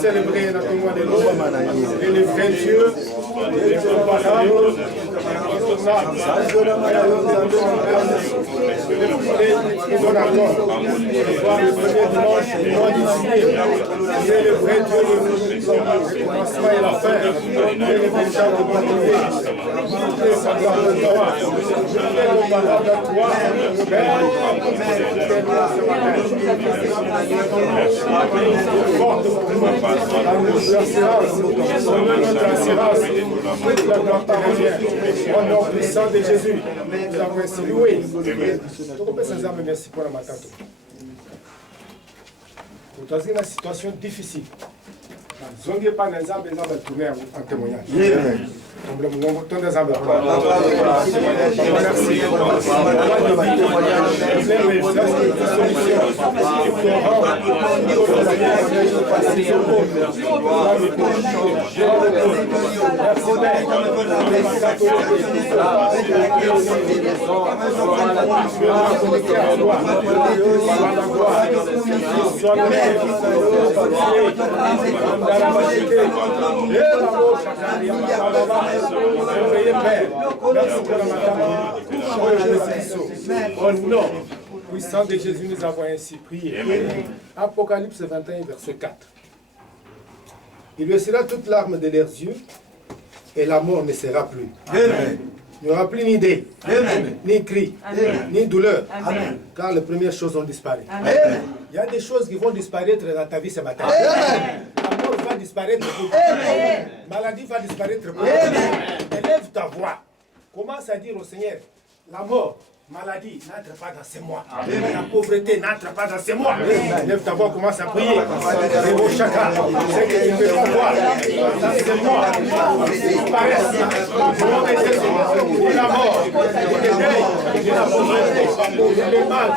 célébrer la témoin de l'eau et le vrai Dieu, incomparable, le donateur, le premier dimanche du mois d'Ici, c'est le vrai Dieu, le commencement et la fin, et le véritable bouclier, et sa gloire de toi, incomparable à toi, Père, forte notre assurance, toute la gloire t'appartient. Au nom puissant de Jésus, nous avons ainsi loué. Donc on peut s'en dire merci pour la matin. Dans une situation difficile, nous n'avons pas tourner en témoignage. Au nom puissant de Jésus, nous avons ainsi prié. Apocalypse 21, verset 4. Il lui sera toute larme de leurs yeux et la mort ne sera plus. Amen. Il n'y aura plus ni deuil, ni cri, ni douleur, car les premières choses ont disparu. Amen. Il y a des choses qui vont disparaître dans ta vie ce matin. Amen. La mort va disparaître pour toi. La maladie va disparaître pour toi. Élève ta voix. Commence à dire au Seigneur, la mort, maladie, n'entre pas dans ces mois. La pauvreté n'entre pas dans ces mois. Lève ta voix, commence à prier. Et vos chakras, c'est que tu peux pas voir dans ces mois. Disparaissent. De la mort, de deuil, de la pauvreté, de mal,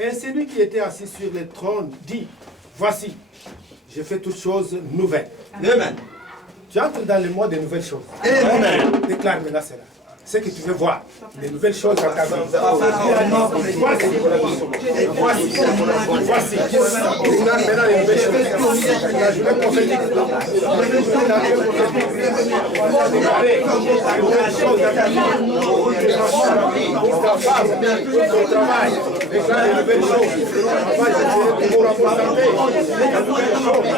Et celui qui était assis sur le trône dit, voici, je fais toutes choses nouvelles. Amen. Tu entres dans le mois des nouvelles choses. Amen. Déclare maintenant cela. Ce que tu veux voir, les nouvelles choses dans ta vie. Voici. Déclare maintenant les nouvelles choses. La journée prophétique. Déclarer les nouvelles choses dans ta vie. Ta femme, ton travail. Déclare les nouvelles choses. Pour la bonne santé. Les nouvelles choses.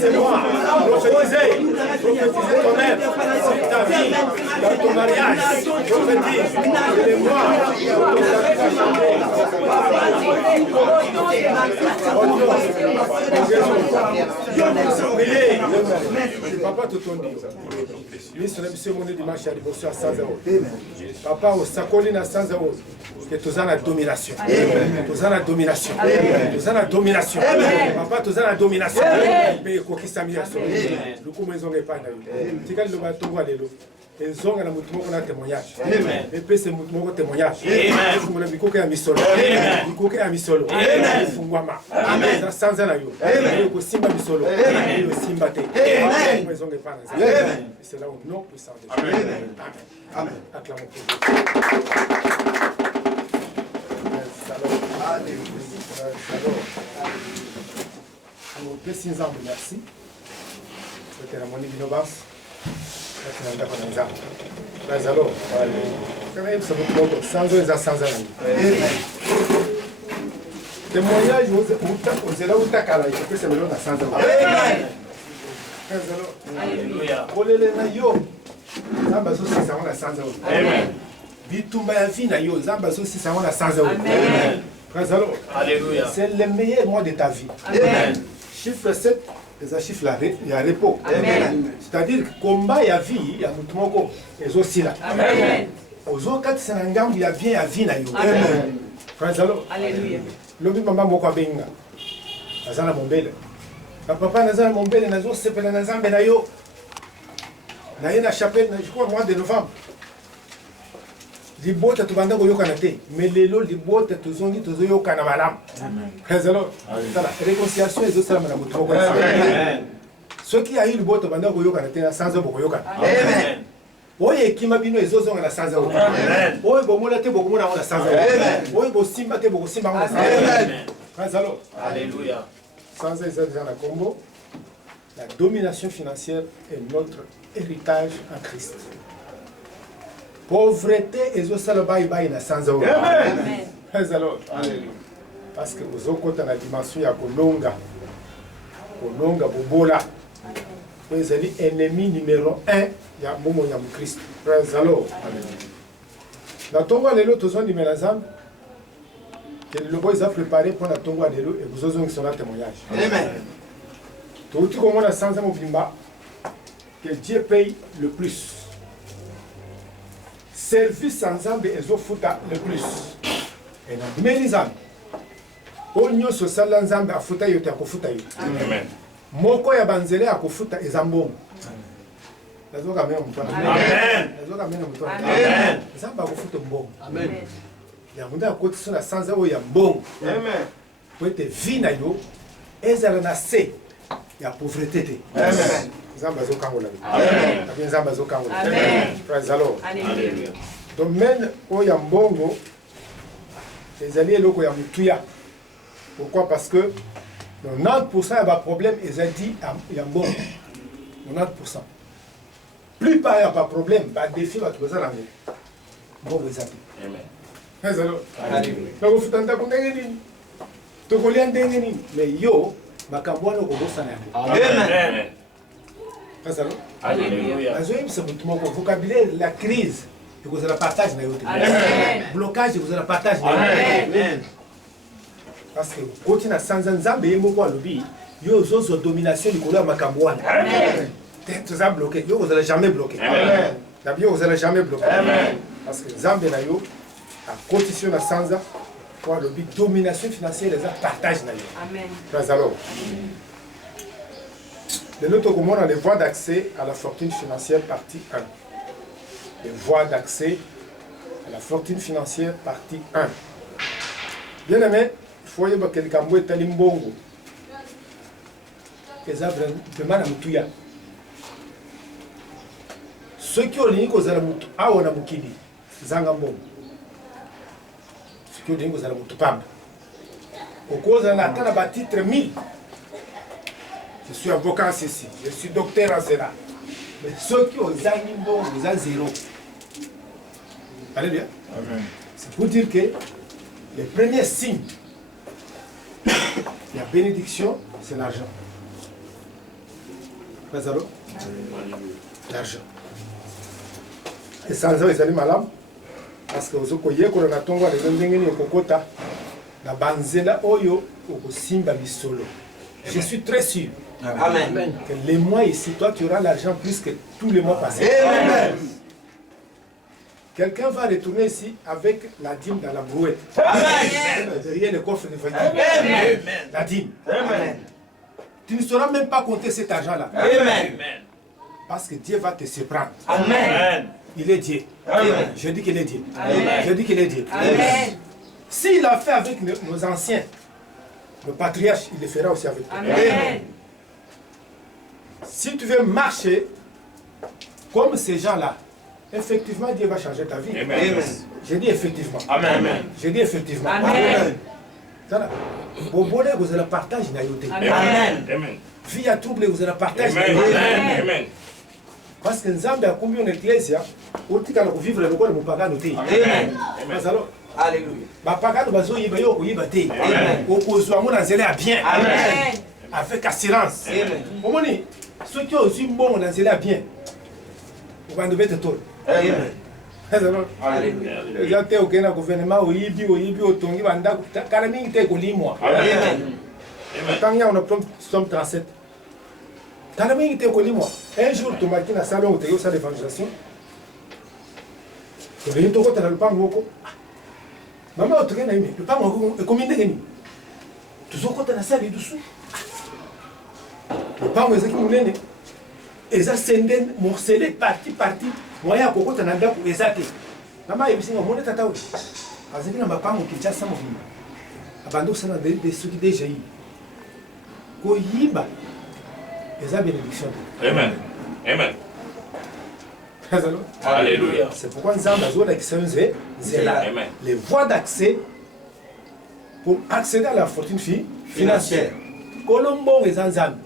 c'est moi. Prophétisez toi-même sur ta vie, dans ton mariage. Prophétise. C'est moi. Papa totondi biso na biso moni dimanche ya liboso ya sanza oyo papa osakoli na sanza oyo ke toza na domination toza na domination toza na domination papa toza na domination mpe ekokisami ya solo lukumu ezonga epai na yo tika liloba ntongo ya lelo ezonga na motu moko na témoignage epesa motu moko témoignage efungula bikuke ya misolo bikuke ya misolo efungwama eza sanza na yo ekosimba misolo esimba te ezonga epai na nzambe c'est là au nom puissant de Jésus. Amen. Acclamons pour Dieu. Alors, merci Nzambe, merci. C'était la monnaie d'innovance. Alors, quand même, ça vous prend sans eux, ça sans eux. Témoignage, vous êtes là où tu as calé, je peux se mettre dans sans eux. Amen. Alléluia. Olele na yo. Zamba zo sisa wana sanza o. Amen. Bitumba ya vie na yo. Zamba zo sisa wana sanza o. Amen. Alléluia. C'est le meilleur mois de ta vie. Amen. Chiffre 7, c'est un chiffre il y a repos. Amen. C'est-à-dire que combat ya vie ya mutu moko ezo sila. Amen. Ozo katisa na ngambu ya bien ya vie na yo. Amen. Alléluia. Lobi mama moko abenga. Azana mombele. Papa naza mon bel nazo sepela na Nzambe na yo. Na ye na chapelle je crois mois de novembre. Libota tubanda ko yoka na te, mais lelo libota tuzongi tozo yoka na malamu. Amen. Présalo. Sala réconciliation ezo sala na mutu ko. Amen. Ce qui a eu libota banda ko yoka na te na sanza ko yoka. Amen. Oye kima bino ezo zonga na sanza ko. Amen. Oye bomola te bokomona na sanza. Amen. Oye bosimba te bokosimba na sanza. Amen. Présalo. Alléluia. Sans eza déjà la combo, la domination financière est notre héritage en Christ. Pauvreté et zo baï baï na sans eau. Amen. Alléluia. Parce que vous avez la dimension ya kolonga bobola. Vous êtes ennemi numéro 1 ya momo ya Christ. Praise the Lord. La tongo lelo tozo ni melazam. Le bois a préparé pour la tongo de l'eau et vous osez son témoignage. Amen. Tout comme on a sans un bimba, que Dieu paye le plus. Service sans âme et zofuta le plus. Et dans mes les âmes, on so sala nzambe afuta yote akufuta yote. Amen. Moko ya banzele akufuta ezambo. Nazoka mena mutwana. Amen. Nazoka mena mutwana. Amen. Nzambe akufuta mbongo. Amen. Ya munda akoti sona sanza o ya mbongo. Amen. Pour te vie na yo ezala na se ya pauvreté te. Amen. Nzambe zo kangola. Amen. Abi nzambe zo kangola. Amen. Praise the Lord. Alléluia. Domaine o ya mbongo ezali eloko ya mutuya. Pourquoi? Parce que 90% ya ba problème ezali ya mbongo. 90%. Plus pas ya ba problème, ba défi ba toza na mbongo ezali. Amen. Donc, mais yo, Makambouano Kobosana. Amen. Alléluia. Vocabulaire, la crise, vous la partage. Blocage, vous la partage. Amen. Parce que quand on a sans ensemble, il y a beaucoup de lobby. Yo, zo domination du couleur Makambouano. Amen. Vous allez bloquer. Yo, vous n'allez jamais bloquer. Amen. D'abord, vous n'allez jamais bloquer. Amen. Parce que Zambé na yo. La condition de Sanza pour le but domination financière les partage. Amen. De notre côté, on a les voies d'accès à la fortune financière partie 1. Les voies d'accès à la fortune financière partie 1. Bien aimé, il faut que quelqu'un soit talimbongo. Les œuvres demandent à Moutuya. Ceux qui ont lié aux Alamoutou, à Onamukidi, Zangambongo. Que dingo za mutupamba okoza na tana ba titre 1000 Je suis avocat en ceci. Je suis docteur en cela. Mais ceux qui ont animaux, vous avez zéro. Allez bien. C'est pour dire que les premiers signes de la bénédiction, c'est l'argent. Pas alors? L'argent. Et sans ça, ils allaient malades. Parce que vous voyez qu'on a tombé les endingés au Kokota. La banzela oyo au Simba Bisolo. Je suis très sûr. Amen. Que les mois ici, toi, tu auras l'argent plus que tous les mois passés. Amen. Quelqu'un va retourner ici avec la dîme dans la brouette. Amen. Derrière le coffre de voiture. Amen. La dîme. Amen. Tu ne sauras même pas compter cet argent-là. Amen. Parce que Dieu va te surprendre. Amen. Il est Dieu. Amen. Je dis qu'il est Dieu. Amen. Je dis qu'il est Dieu. Amen. S'il a fait avec nos anciens, nos patriarches, il le fera aussi avec toi. Amen. Si tu veux marcher comme ces gens-là, effectivement, Dieu va changer ta vie. Amen. Je dis effectivement. Amen. Je dis effectivement. Amen. Voilà. Au bonheur, vous allez partager na yote. Amen. Vie à trouble, vous allez partager. Amen. Parce que Nzambe a combien en ecclésia, au tika na vivre le quoi le mupagano te. Amen. Parce alors, Alléluia. bapagano bazo yiba yo ko yiba te. Amen. Au kozwa mona nzela bien. Amen. Avec assurance. Amen. Omoni, ceux qui ont aussi bon na nzela bien. Au bando bete tol. Amen. Alors, Alléluia. eza te okende na gouvernement oyibi otongi bandako kala mingi te kolimwa. Amen. Tant on a somme 37. Kala mingi te kolimwa. Un jour tomaki na salon oteki osala l'évangélisation. Toleki tokota na lupango moko. Mama otoke na ye me lupango moko ekomi ndenge nini? Tozokota na sala lidusu. Lupango ezaki monene. Eza sende morcelé parti. Moya kokota na ndako eza te. Mama yebisinga omoni tata oyo. Azali na mapango Kinshasa mobimba. Abandi kosala de soki déjà yi. Koyiba eza bénédiction. Amen. Alléluia. C'est pourquoi Nzambe azolakisa yo nzela. Amen. Les voies d'accès pour accéder à la fortune financière. Colombo eza Nzambe.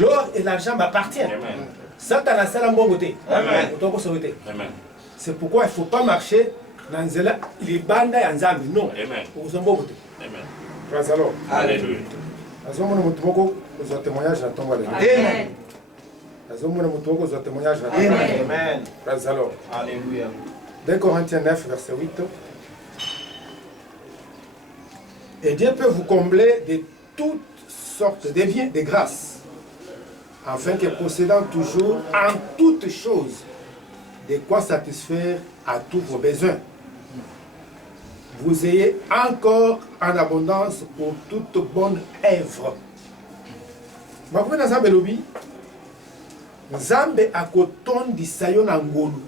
L'or et l'argent m'appartiennent. Satan a sala mbongo te. Amen. C'est pourquoi il ne faut pas marcher dans nzela libanda ya Nzambe. Non. Amen. Okozwa mbongo te. Praise the Lord. Alléluia. Azomona motu moko kozwa témoignage na ntongo lelo. Amen. Azomona motu moko kozwa témoignage na Amen. ntongo lelo. Amen. Praise the Lord. Alléluia. 2 Corinthiens 9, verset 8. Et Dieu peut vous combler de toutes sortes de biens, de grâces, afin que possédant toujours en toutes choses de quoi satisfaire à tous vos besoins, vous ayez encore en abondance pour toute bonne œuvre. Makomi na Nzambe lobi, Nzambe akotondisa yo na ngolu.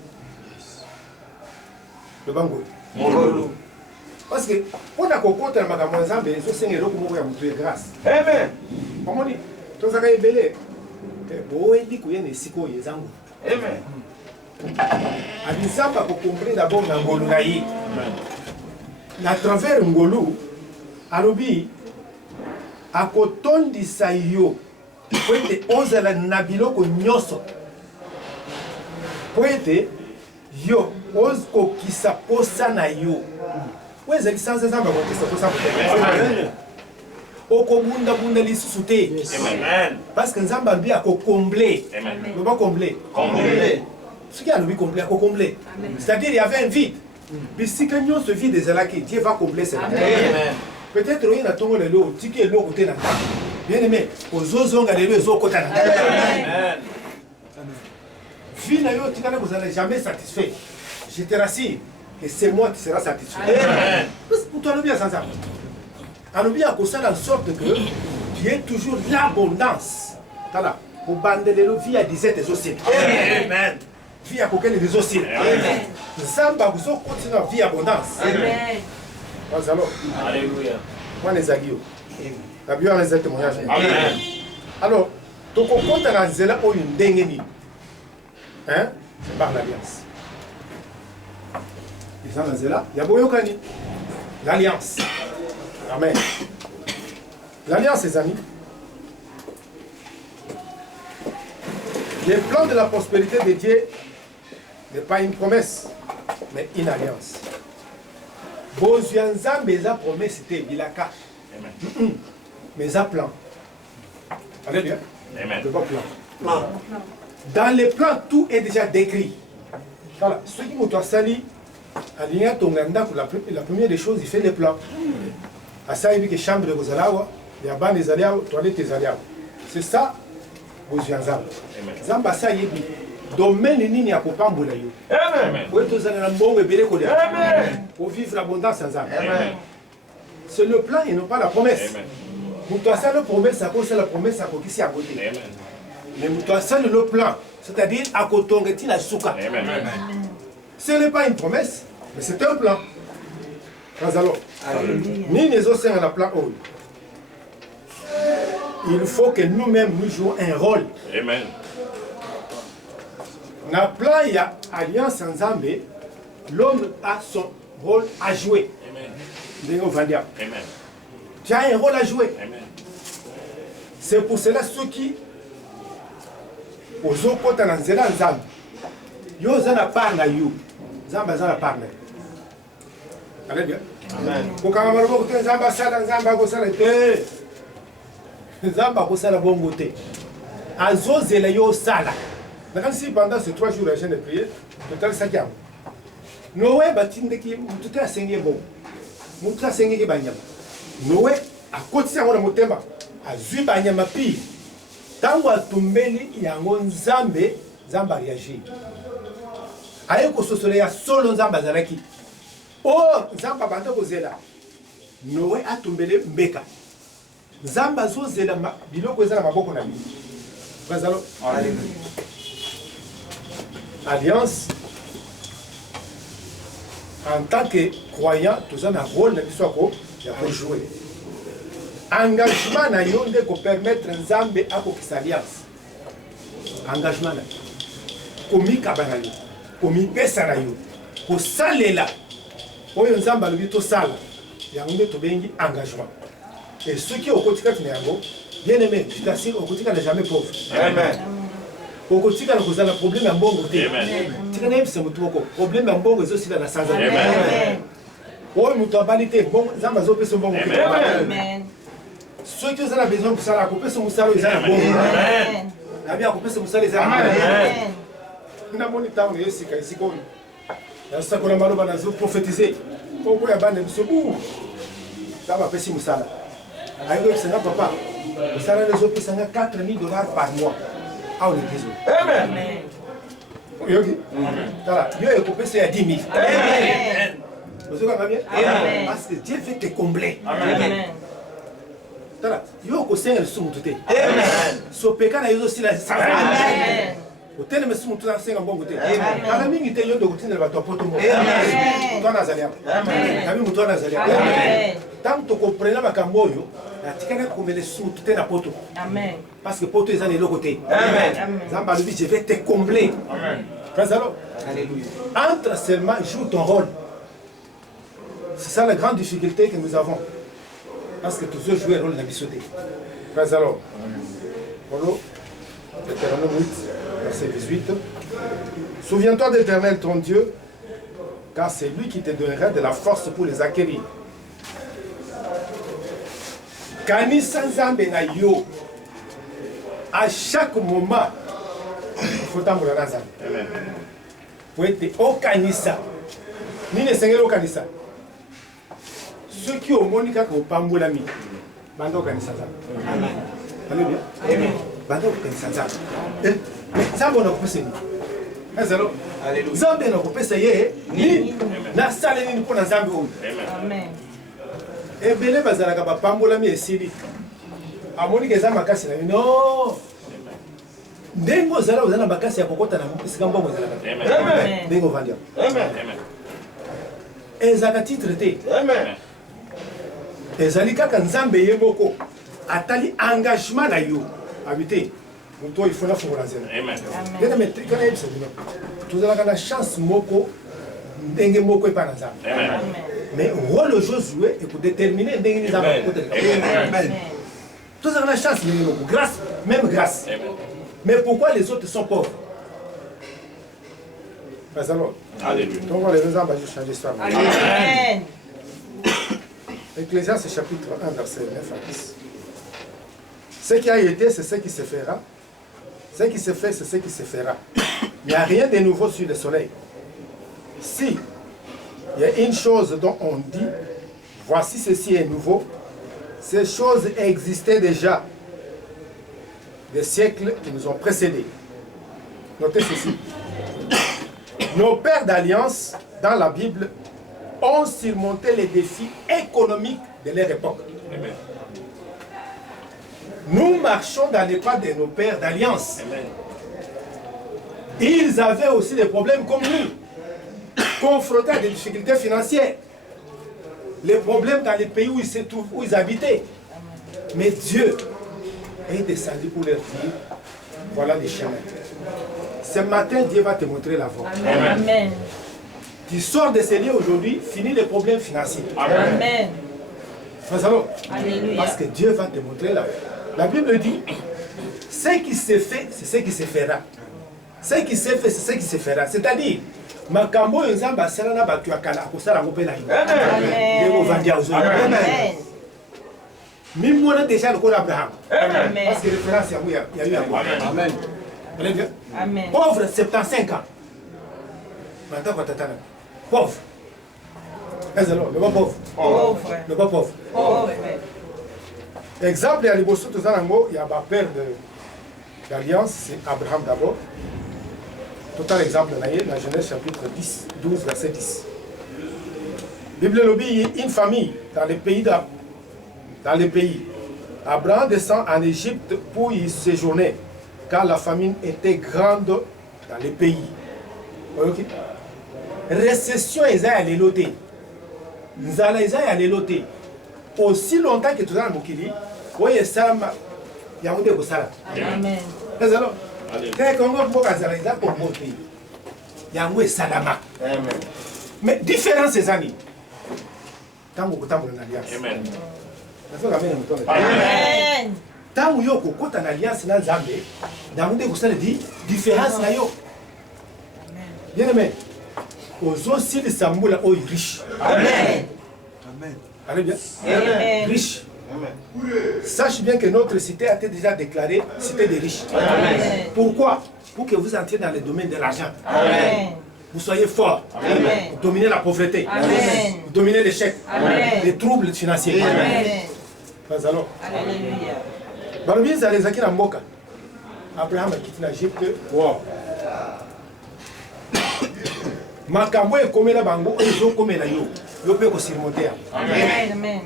Le bango. Ngolu. Parce que pour la cocotte na makambo Nzambe ezosenga eloko moko ya mutu ya grâce. Amen. Omoni tozaka ebele. Boyebi koyena esika oyo eza ngolu. Amen. Abi Nzambe akokomprendre d'abord na ngolu na ye. Na travers ngolu alobi akotondisa yo po ete ozala na biloko nyonso po ete yo okokisa posa na yo oyo ezali sanza Nzambe akokisa posa mote okobundabunda lisusu te parce que Nzambe alobi akokomble loba komble soki alobi komble akokomble c'est-à-dire il y avait un vide bisika nyonso vide ezalaki Dieu va combler cela. Peut-être oyo na ntongo lelo otiki eloko te na ndako bien aimé ozozonga lelo ezokota na ndako vie na yo otikala kozala jamais satisfait. Je te rassure que c'est moi qui sera satisfait. Moto alobi ya sanza alobi akosala en sorte que tu aies toujours l'abondance tala kobandela vie ya disette ezosila vie ya kokende ezosila Nzambe akozokontina vie ya abondance. Alors, Alléluia. mwana ezali yo nabi wana eza témoignage. Amen. Alors tokokota na nzela oyo ndenge nini c'est par l'alliance. eza na nzela ya boyokani l'alliance. Amen. L'alliance ezali Le plan de la prospérité de Dieu n'est pas une promesse, mais une alliance. Bozuanza meza promesse c'était bilaka. Mais ça plan. Alléluia. Amen. Le bon plan. Dans les plans, tout est déjà décrit. Voilà. Ce qui m'a sali, aligné ton ganda, la première des choses, il fait les plans. À ça, il dit que chambre de Gozalawa, il y a ban des aliaos, toilette des aliaos. C'est ça, Bozuanza. Zamba ça y est. Domaine nini ya kopambola yo. Amen. Pour vivre l'abondance sans âme. C'est le plan et non pas la promesse. Pour toi, ça, la promesse, à cause de la promesse, à côté, à côté. Mais pour toi, ça, le plan, c'est-à-dire à côté, on la souka. Ce n'est pas une promesse, mais c'est un plan. Alors, ni les autres, c'est un plan. Il faut que nous-mêmes, nous jouons un rôle. Amen. Dans le plan, il y a alliance ensemble. L'homme a son rôle à jouer. Amen. Tu as un rôle à jouer. Amen. C'est pour cela ceux qui aux autres dans nzela nzambe yo zana parna yo nzamba zana parna. Allez bien. Amen. Kokanga maloko ko nzamba sala nzamba ko sala te. Nzamba ko sala bongo te. Azozela yo sala. Si pendant ces 3 jours, la chaîne de prière, total ça gamme. Noé batinde qui tout a sengé bon. Mutra sengé qui banyama. Noé à côté ça on a motemba. Azui banyama pi. Tango atumbeli yango nzambe, nzamba réagir. Aye ko sosole ya solo nzamba zalaki. Oh, nzamba banda ko zela. Noé atumbele mbeka. Nzamba zo zela biloko ezala maboko na bi. Bazalo. Alliance, en tant que croyant, tout un rôle pour jouer. Engagement na yo nde ko permettre nzambe akokisa alliance. Engagement na komi kabana yo, komi pesa na yo, ko salela. Oyo nzamba lobi to sala. Yango nde to bengi engagement. Et ceux qui au quotidien yango, bien aimé, je t'assure, au quotidien n'est jamais pauvre. Amen. Au quotidien, nous avons un problème en bon côté. Tu n'as pas de problème en bon côté, c'est dans la santé. Oui, nous avons validé bon, nous avons besoin de bon côté. Ceux qui ont besoin de ça, couper son moussalo, ils ont bon. La bien couper son moussalo, ils ont bon. Nous avons dit que nous ici, ici, comme ça, qu'on a mal au banane, prophétiser. Pourquoi il y a banane de ce bout? Ça va passer moussala. Aïe, c'est un papa. Le salaire des autres, c'est $4,000 par mois. Ah, on est désolé. Amen. Yogi. Voilà. Dieu est coupé, c'est à 10 000. Amen. Vous avez bien? Amen. Parce que Dieu veut te combler. Amen. Voilà. Yo ko sengel sumu tute. Amen. So peka na yozo sila sa. Amen. Hôtel me sumu tuta senga bongo te. Amen. Ala mingi te yondo kutinda ba topoto mo. Amen. Toi na zalia. Amen. Ami muto na zalia. Amen. Tant to comprendre ba kamboyo. Atikana komele sumu tute na poto. Amen. Parce que poto ezana le côté. Amen. Zamba lui je vais te combler. Amen. Présalo. Alléluia. Entre seulement joue ton rôle. C'est ça la grande difficulté que nous avons. Parce que tous jouer le rôle de la bissoté. Présalo. Voilà. Deutéronome 8, verset 18. Souviens-toi d'Éternel ton Dieu, car c'est lui qui te donnera de la force pour les acquérir. Kani sanzambe na yo, à chaque moment, il faut t'embrouiller dans ça. Pour être au kanisa, ni ne sengel au kanisa. Ceux qui ont monika ko pambolami, bando kanisa ça. Amen. Alléluia. Amen. Bando kanisa ça. Eh, ça bon on peut se ni. Alléluia. Zambe na ko pesa ye ni na sale ni pour na zambe o. Amen. Ebele bazalaka ba pambolami esili. Amoni ke za makasi na non. Ndengo zala uzana makasi ya kokota na esika mbongo zalaka. Amen. Ndengo vandia. Amen. Ezaka titre te. Amen. Ezali kaka nzambe ye moko atali engagement na yo habité muto ifuna fungola nzela. Amen. Yena metrika yebisa bino. Tuzalaka na chance moko ndenge moko epa na nzambe. Amen. Mais rôle Josué est pour déterminer ndenge nzambe ko te. Amen. Tuzalaka na chance ndenge moko grâce, même grâce. Amen. Mais pourquoi les autres sont pauvres? Mais alors, Alléluia. donc on les raisons, je change l'histoire. Amen. Ecclésiaste chapitre 1, verset 9 à 10. Ce qui a été, c'est ce qui se fera. Ce qui se fait, c'est ce qui se fera. Il n'y a rien de nouveau sur le soleil. Si il y a une chose dont on dit, voici ceci est nouveau, ces choses existaient déjà des siècles qui nous ont précédés. Notez ceci. Nos pères d'alliance, dans la Bible, ont surmonté les défis économiques de leur époque. Amen. Nous marchons dans les pas de nos pères d'alliance. Amen. Ils avaient aussi des problèmes comme nous, confrontés à des difficultés financières. Les problèmes dans les pays où ils habitaient. Mais Dieu est descendu pour leur dire, voilà les chemins. Ce matin, Dieu va te montrer la voie. Amen. Tu sors de ces lieux aujourd'hui, finis les problèmes financiers. Amen. Alléluia. Parce que Dieu va te montrer la voie. La Bible dit, ce qui se fait, c'est ce qui se fera. Ce qui se fait, c'est ce qui se fera. C'est-à-dire, makambo nzamba sala na batu akala akosala ngopela yo. Amen. Amen. Même on a déjà le corps d'Abraham. Amen. Parce que référence il y a eu Abraham. Amen. Vous allez bien? Amen. Pauvre, 75 ans. Maintenant, quand t'attends, pauvre. Mais alors, le pas pauvre. Pauvre. Le pas pauvre. Pauvre. Exemple, il y a les bosses tout ça, il y a ma père d'alliance, c'est Abraham d'abord. Total exemple, dans la Genèse chapitre 10, 12, verset 10. Bible lobby, une famille dans les pays dans les pays. Abraham descend en Égypte pour y séjourner, car la famine était grande dans les pays. Ok? Récession, ils allaient aller loter. Ils allaient aller loter. Aussi longtemps que tu es dans le Mokili, oui, ça, il y a un peu de ça. Amen. Mais alors, quand on va pour Azara, il y a un peu de il y a un peu de salama. Mais différence ces années. Tant que tu as une alliance. Amen. Amen. Tant que tu as une alliance dans Zambé, dans le monde, dit différence là yo. Bien aimé. Aux aussi les Samboula sont riches. Amen. Allez bien. Amen. Riches. Sache bien que notre cité a été déjà déclarée cité des riches. Amen. Pourquoi? Pour que vous entriez dans le domaine de l'argent. Amen. Vous soyez fort. Amen. Vous dominez la pauvreté. Amen. Vous dominez l'échec. Amen. Les troubles financiers. Amen. Pas alors. Alléluia. Balobi za les akina mboka. Abraham a quitté l'Égypte. Wow. Makambo e komela bango ezo komela yo. Yo peut surmonter. Amen. Amen.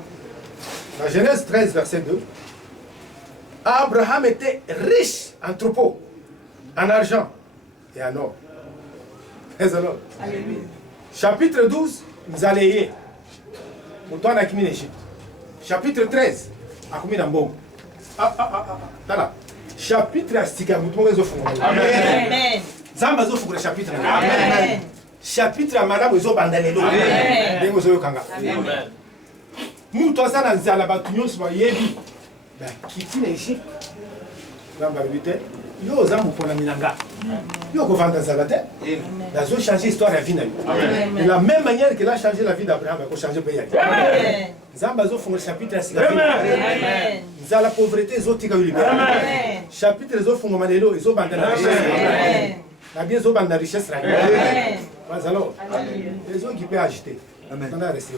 La Genèse 13, verset 2. Abraham était riche en troupeaux, en argent et en or. Alléluia. Chapitre 12, vous allez y. Mouton a kimi l'Égypte. Chapitre 13, a commis dans bon. Voilà. Chapitre à Stika, mouton les offres. Amen. Zamba zo fuku le chapitre. Amen. Chapitre à madame zo bandalelo. Amen. Dengo zo kanga. Amen. Mouton ça na zala batunyo so yebi. Ba kiti l'Égypte. Zamba bité. Yo zambu pona minanga. Yo ko vanda zala te. Dazo changer histoire à vie na yo. De la même manière qu'il a changé la vie d'Abraham, il a changé le pays. Amen. Zamba zo fuku le chapitre à Stika. Amen. Zala pauvreté zo tika yuli. Amen. Chapitre zo fuku manelo zo banda la richesse. Amen. La bien zo banda richesse la. Amen. Mas alors, les gens qui peuvent agiter. Amen. On a resté.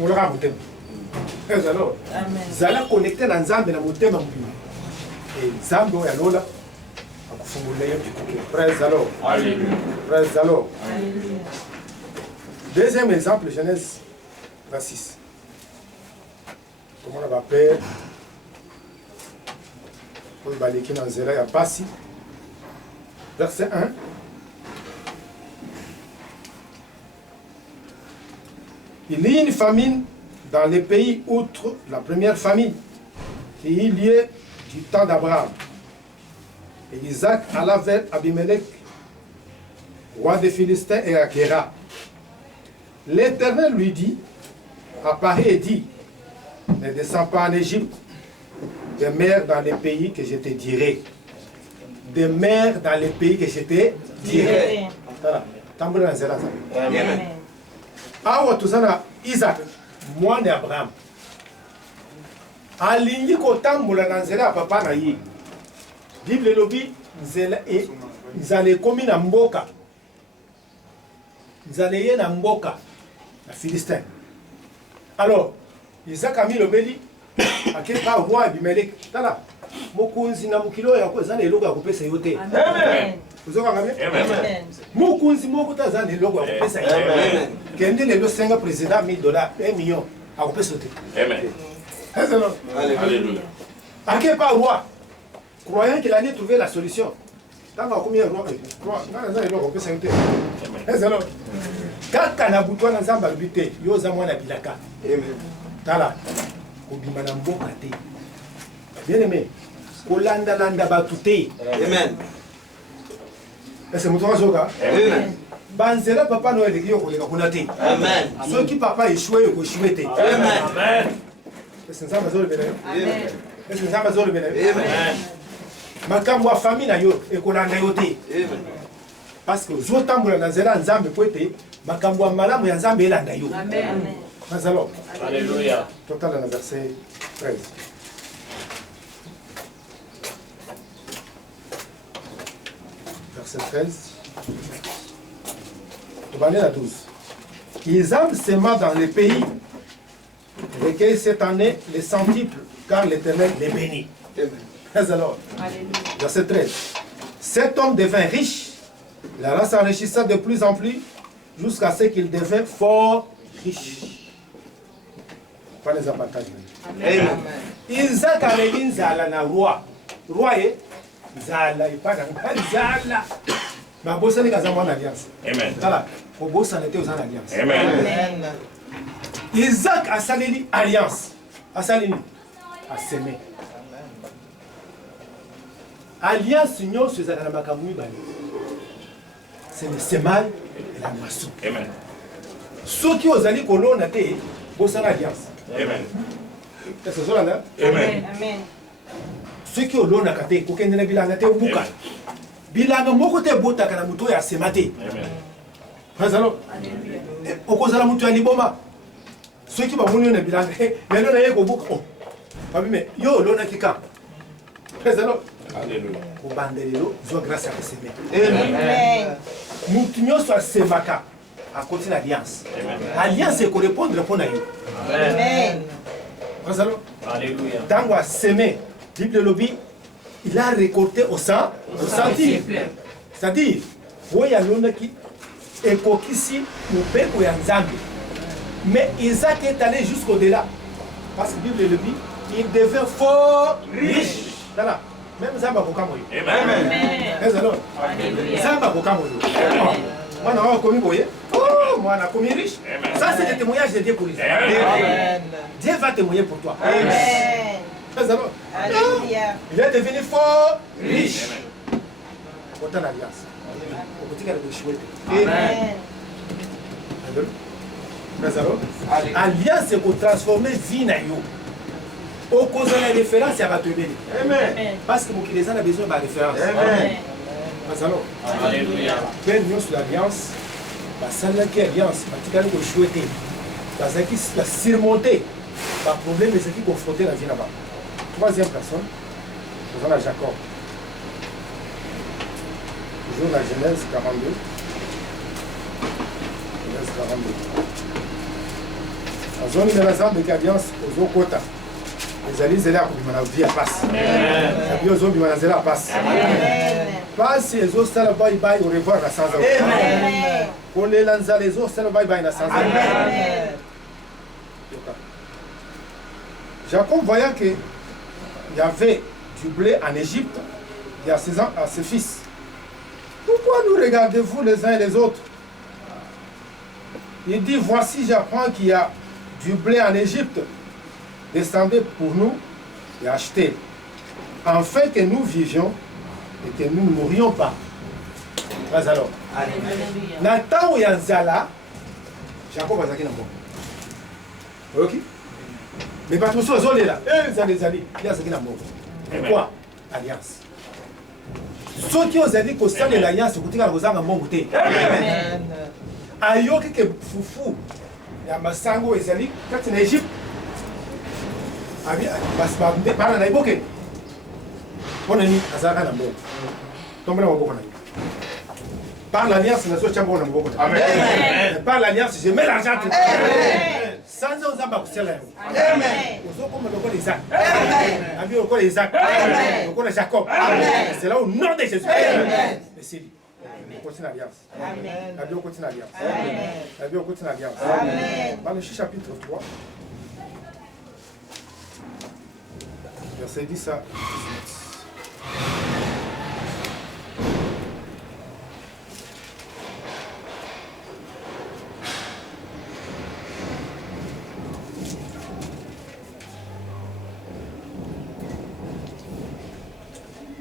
On le ramène. Mais alors, Amen. Zala connecté dans Zambé dans mon thème. Et Zambé est là. Praise alors. Praise alors. Deuxième exemple, Genèse 26. Comment on va faire? Pour le balai dans Zéla, il n'y a pas si. Verset 1. Il y a une famine dans les pays outre la première famine qui est liée du temps d'Abraham. Et Isaac alla vers Abimelech, roi des Philistins, et à Kéra. L'Éternel lui dit, apparaît et dit, ne descends pas en Égypte, Des mers dans les pays que je te dirai. Des mers dans les pays que je te dirai. Voilà. Tambour dans Zéla. Amen. Awa tuzana Isaac, moi ne Abraham. Alingi ko tambola na nzela papa na ye. Bible lobi nzela e nzale komi na mboka. Nzale ye na mboka na Philistin. Alors, Isaac a mis le beli à quel pas roi Abimelech. Tala. Mokunzi na mukilo ya ko zana eloko ya kopesa yote. Amen. Vous avez Amen. Mokunzi moko ta zana eloko ya kopesa yote. Kende lelo senga président $1000, 1 million à kopesa yote. Amen. Alléluia. À quel pas roi, croyant qu'il allait trouver la solution. Tant que combien roi, dans un eloko kopesa yote. Alors, kaka na butwa na nzamba bité, yo za mwana bilaka. Amen. Tala. Kobima na mboka te. Bien aimé. Kolanda landa batute. Amen. Est-ce que mutuwa zoka? Amen. Banzela papa no eleki yo koleka kuna te. Amen. Ceux qui papa échoué yo ko échoué te. Amen. Est-ce que nzamba zo le bele? Amen. Est-ce que nzamba zo le bele? Amen. Makambo ya famille na yo ekolanda yo te. Amen. Parce que zo tambola na nzela nzambe po ete makambo ya malamu ya nzambe elanda yo. Amen. Nazalo. Alléluia. Total dans le verset 13. Verset 13. Tobané à 12. Isaac sema dans les pays, recueille cette année les centiples, car l'Éternel les bénit. Amen. Mais alors, Alléluia. verset 13. Cet homme devint riche, la race s'enrichissa de plus en plus, jusqu'à ce qu'il devint fort riche. Pas les avantages. Amen. Isaac avait une zala na roi. Roi est zala, il pas dans zala. Mais bon, ça n'est qu'à en alliance. Amen. Voilà. Au beau, ça n'était aux en alliance. Amen. Amen. Isaac a salé alliance. A salé a semé. Alliance, nous, c'est la makamui. C'est le semal et la moisson. Amen. Ceux qui ont allé colonne, c'est une alliance. Amen. C'est ça, là? Amen. Amen. Ceux qui ont l'on a kate, kokende na bilanga te obuka. Bilanga moko te bota kana muto ya semate. Amen. Hazalo. Alléluia. Okozala muto ya liboma. Ceux qui ba moni na bilanga, mais non na yeko buka. Oh. Babi me yo l'on a kika. Hazalo. Alléluia. Obandelelo, zo grâce à semer. Amen. Mutu nyoso semaka à côté l'alliance. Amen. Alliance c'est correspondre pour na yo. Amen. Hazalo. Alléluia. Tango a semé, Bible lobby, il a récolté au centime. C'est-à-dire, il y a l'on qui est ici, nous payons en Zambie. Mais Isaac est allé jusqu'au-delà. Parce que Bible le dit, il devient fort riche. Voilà. Même Zamba Kokamoyo. Amen. Mais alors, Alléluia. Zamba Kokamoyo. Moi, on a commis boyer. Oh, moi, on a commis riche. Amen. Ça, c'est le témoignage de Dieu pour Isaac. Amen. Dieu va témoigner pour toi. Amen. Mais alors, Alléluia. il est devenu fort riche. Amen. Autant d'alliance. Au petit cas de chouette. Amen. Mais alors, alliance, c'est pour transformer vie na yo. Au cause de la référence, il va te bénir. Amen. Parce que les gens ont besoin de la référence. Amen. Mais alors, Alléluia. ben nous sur l'alliance, la salle qui alliance, la ticane de chouette, la qui a surmonté le problème de ce qui confronté la vie là-bas. Troisième personne, nous avons Jacob. Toujours la Genèse 42. Genèse 42. La zone de la zone de alliance aux Okota. Les alliés zéla pour la vie à passe. La vie aux hommes du Manazela passe. Amen. Passe les autres salles bye bye au revoir la sans Amen. Pour les lanza les autres salles bye bye la sans Amen. Jacob voyant qu'il y avait du blé en Égypte, il y a 16 ans à ses fils. Pourquoi nous regardez-vous les uns et les autres? Il dit, voici j'apprends qu'il y a du blé en Égypte. Descendez pour nous et achetez, afin que nous vivions et que nous ne mourions pas. Mais alors, Alléluia. dans le temps où il y a un zala, Jacob a zaki na mboka. Ok? Mais pas tous ceux là. Les alliés, il y a ce qu'il a mort. Pourquoi? Alliance. Ceux qui ont dit qu'au sein de l'alliance, vous avez besoin d'un bon goûter. Amen. Ayo qui est foufou. Il y a Massango et Zali, quand c'est en Égypte. Par la Naïboke. On a mis Azara Nambo. Tombez dans mon bon. Par l'alliance, nous sommes champions dans mon bon. Par l'alliance, je mets l'argent. Sans aux ambassadeurs. Amen. Nous sommes comme le corps d'Isaac. Amen. Le corps d'Isaac. Le corps de Jacob. C'est là au nom de Jésus. Amen. Merci. Continue l'alliance. Amen. La Bible continue l'alliance. Amen. La Bible continue l'alliance. Amen. Malachie chapitre 3. Verset 10 à 18.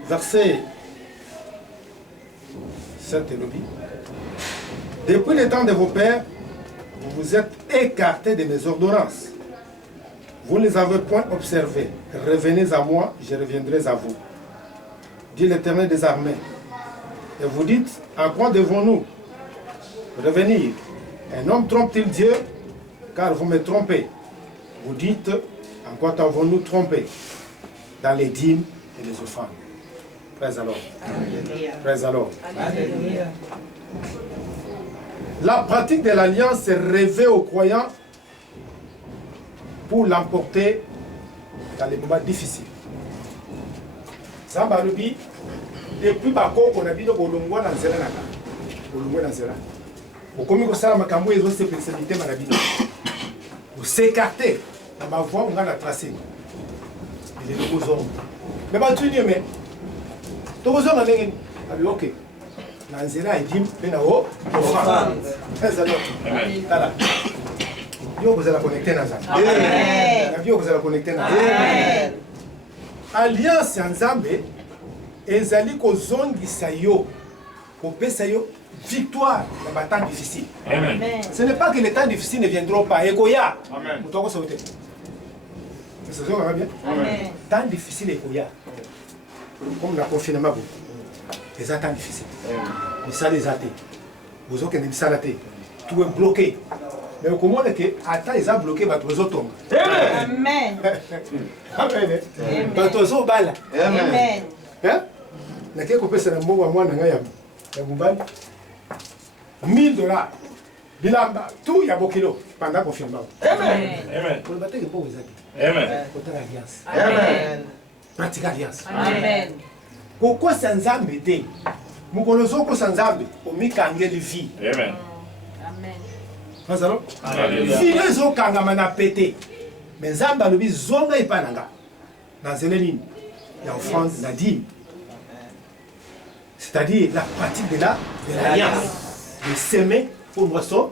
Verset 7 et le dit. Depuis le temps de vos pères, vous vous êtes écartés de mes ordonnances. Vous ne les avez point observées. Revenez à moi, je reviendrai à vous. Dit l'Éternel des armées. Et vous dites, à quoi devons-nous revenir? Un homme trompe-t-il Dieu? Car vous me trompez. Vous dites, en quoi t'avons-nous trompé? Dans les dîmes et les offrandes. Praise the Lord. Praise the Lord. Alléluia. La pratique de l'alliance est rêvée aux croyants pour l'emporter dans les moments difficiles. Samba Rubi, depuis Bako, on a dit que Bolongwa dans Zéla. Bolongwa dans Zéla. Au commis de Sala Makambo, ils ont ses spécialités, Manabi. Vous s'écartez, dans ma voix, on va la tracer. Il est de vos hommes. Mais pas tout, mais. Tous vos hommes, on a ok. Dans Zéla, il dit, mais là-haut, on va. Amen. Voilà. Yo vous allez connecter dans ça. Amen. Yo vous allez connecter dans ça. Amen. Alliance Nzambe ezali kozongisa yo kopesa yo victoire dans les temps difficiles. Amen. Ce n'est pas que les temps difficiles ne viendront pas. Ekoya. Amen. Mutoko sauter. C'est ça va bien. Amen. Temps difficile ekoya. Comme la confinement vous. Les temps difficiles. Mais ça les athées. Vous autres qui ne savez pas. Tout est bloqué. Mais comment est-ce que attends ils ont bloqué votre autres tombes. Amen. Amen. Votre autres balles. Amen. Hein? Na keko pesa na mboga mwana nga ya Mumbali. $1000. Bilamba tout ya bokilo pendant confinement. Amen. Amen. Pour le battre que pour vous aider. Amen. Côté alliance. Amen. Pratique alliance. Amen. Koko sanzambe te. Mukolo zoko sanzambe omikangeli vie. Amen. Amen. Mazalo? Alléluia. Vie zo kangama na pété. Mais nzamba lobi zonga ipananga. Na zeleni. Ya offrande na dîme. C'est-à-dire la pratique de l'alliance. De s'aimer pour moissonner.